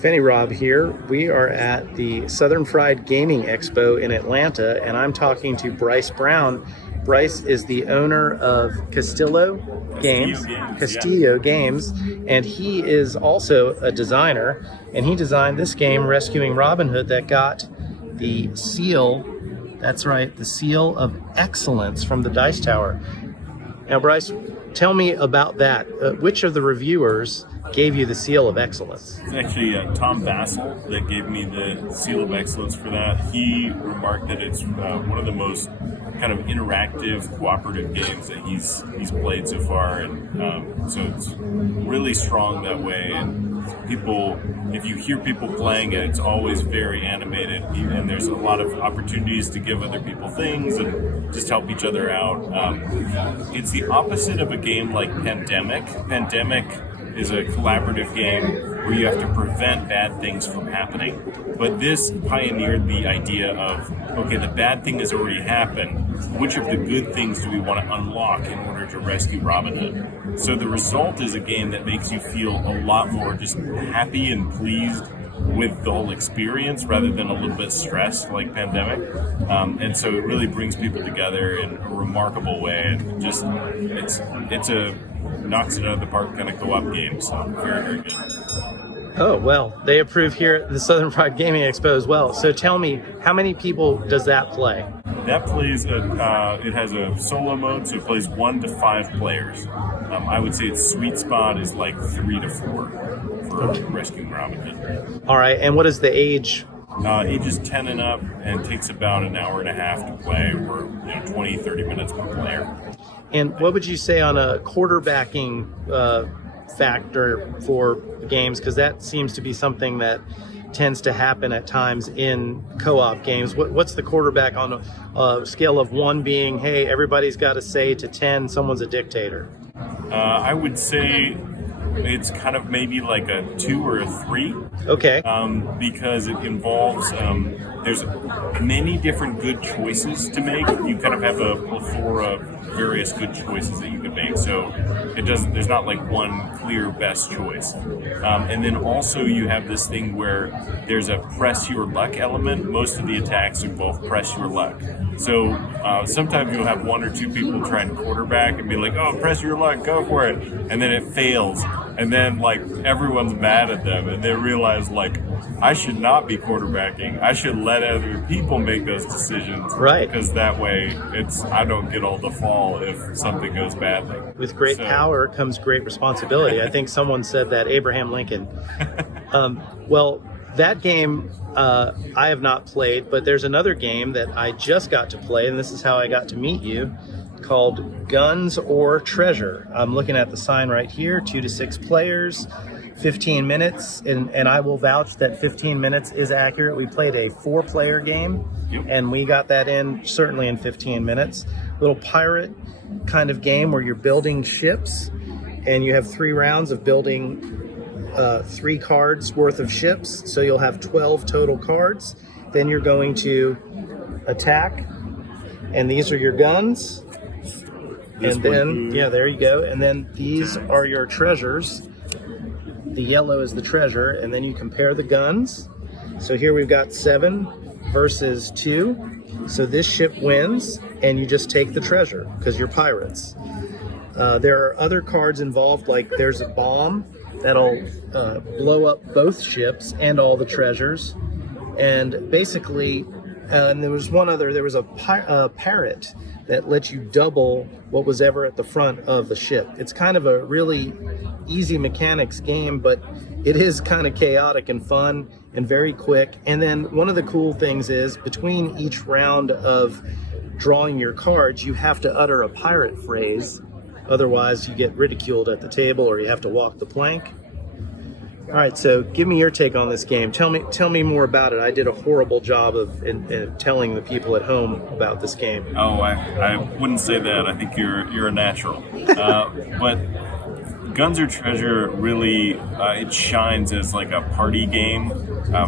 Finney Rob here. We are at the Southern Fried Gaming Expo in Atlanta, and I'm talking to Bryce Brown. Bryce is the owner of Castillo Games, and he is also a designer, and he designed this game, Rescuing Robinhood, that got the seal, that's right, the seal of excellence from the Dice Tower. Now, Bryce, tell me about that. Which of the reviewers gave you the seal of excellence? It's actually Tom Vassell that gave me the seal of excellence for that. He remarked that it's one of the most kind of interactive, cooperative games that he's played so far, and so it's really strong that way. And people, if you hear people playing it, it's always very animated, and there's a lot of opportunities to give other people things and just help each other out. It's the opposite of a game like Pandemic. Pandemic is a collaborative game where you have to prevent bad things from happening. But this pioneered the idea of, okay, the bad thing has already happened. Which of the good things do we want to unlock in order to rescue Robin Hood? So the result is a game that makes you feel a lot more just happy and pleased with the whole experience rather than a little bit stressed like Pandemic. And so it really brings people together in a remarkable way. And just, it's a knocks it out of the park kind of co-op game, so very, very good. Oh, well, they approve here at the Southern Fried Gaming Expo as well. So tell me, how many people does that play? That plays, it has a solo mode, so it plays 1 to 5 players. I would say its sweet spot is like 3 to 4 for Rescuing Robin Hood. All right, and what is the age? Age is 10 and up, and takes about an hour and a half to play, or 20, 30 minutes per player. And what would you say on a quarterbacking factor for games? Because that seems to be something that tends to happen at times in co-op games. What's the quarterback on a scale of 1 being, hey, everybody's got a say, to 10, someone's a dictator? I would say it's kind of maybe like a 2 or a 3. Okay. Because it involves, there's many different good choices to make. You kind of have a plethora of various good choices that you can make. So there's not like one clear best choice. And then also you have this thing where there's a press your luck element. Most of the attacks involve press your luck. So sometimes you'll have 1 or 2 people try and quarterback and be like, oh, press your luck, go for it. And then it fails. And then like everyone's mad at them, and they realize like, I should not be quarterbacking. I should let other people make those decisions. Right. Because that way I don't get all the fall if something goes badly. With great power comes great responsibility. I think someone said that, Abraham Lincoln. Well, that game I have not played, but there's another game that I just got to play, and this is how I got to meet you, called Guns or Treasure. I'm looking at the sign right here, 2 to 6 players, 15 minutes, and I will vouch that 15 minutes is accurate. We played a 4-player game, and we got that in certainly in 15 minutes. Little pirate kind of game where you're building ships, and you have 3 rounds of building 3 cards worth of ships, so you'll have 12 total cards. Then you're going to attack, and these are your guns. And then, yeah, there you go. And then these are your treasures. The yellow is the treasure, and then you compare the guns. So here we've got 7 versus 2. So this ship wins, and you just take the treasure because you're pirates. There are other cards involved, like there's a bomb that'll blow up both ships and all the treasures. And basically, and there was one other, there was a parrot that lets you double what was ever at the front of the ship. It's kind of a really easy mechanics game, but it is kind of chaotic and fun and very quick. And then one of the cool things is between each round of drawing your cards, you have to utter a pirate phrase. Otherwise you get ridiculed at the table or you have to walk the plank. All right, so give me your take on this game. Tell me more about it. I did a horrible job of telling the people at home about this game. Oh, I wouldn't say that. I think you're a natural. But Guns or Treasure really it shines as like a party game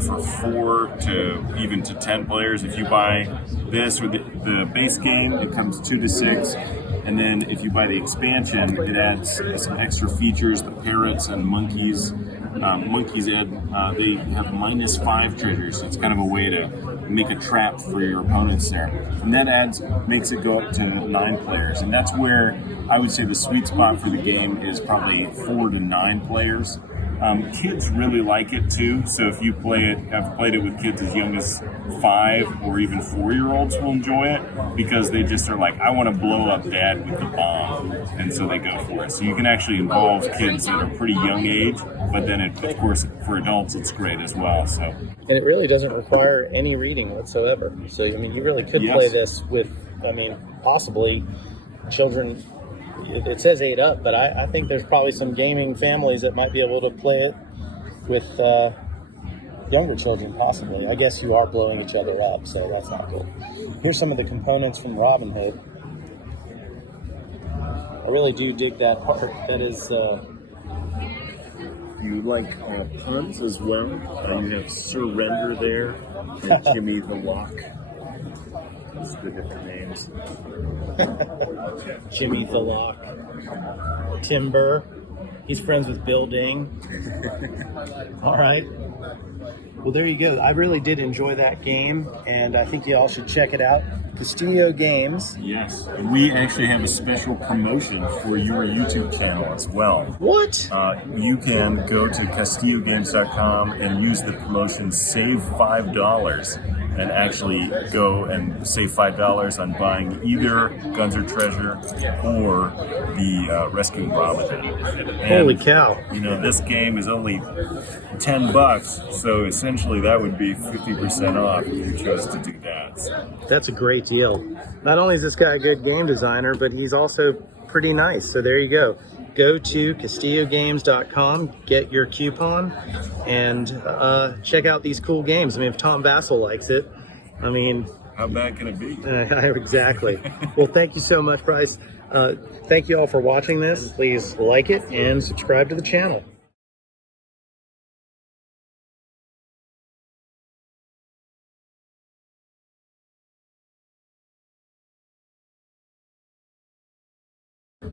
for 4 to even to 10 players. If you buy this or the base game, it comes 2 to 6. And then if you buy the expansion, it adds some extra features. The parrots and monkeys, monkeys they have -5 triggers. So it's kind of a way to make a trap for your opponents there. And that makes it go up to 9 players. And that's where I would say the sweet spot for the game is probably 4 to 9 players. Kids really like it too. So if you I've played it with kids as young as 5 or even 4-year-olds will enjoy it because they just are like, I want to blow up dad with the bomb. And so they go for it. So you can actually involve kids at a pretty young age, but then of course for adults it's great as well. So. And it really doesn't require any reading whatsoever. So, I mean, you really could play this with, possibly children. It says 8 up, but I think there's probably some gaming families that might be able to play it with younger children, possibly. I guess you are blowing each other up, so that's not good. Here's some of the components from Robinhood. I really do dig that part. That is... You like puns as well. You have Surrender there, and Jimmy the Lock. Those are the different names. Jimmy the Lock. Timber. He's friends with Bill Ding. All right. Well, there you go. I really did enjoy that game, and I think you all should check it out. Castillo Games. Yes. We actually have a special promotion for your YouTube channel as well. What? You can go to castillogames.com and use the promotion Save $5 and actually go and save $5 on buying either Guns or Treasure or the Rescuing Robinhood. Holy cow. You know, this game is only $10, so essentially that would be 50% off if you chose to do that. So. That's a great deal. Not only is this guy a good game designer, but he's also pretty nice. So there you go. Go to castillogames.com, get your coupon, and check out these cool games. I mean, if Tom Bassel likes it, I mean... How bad can it be? Exactly. Well, thank you so much, Bryce. Thank you all for watching this. Please like it and subscribe to the channel.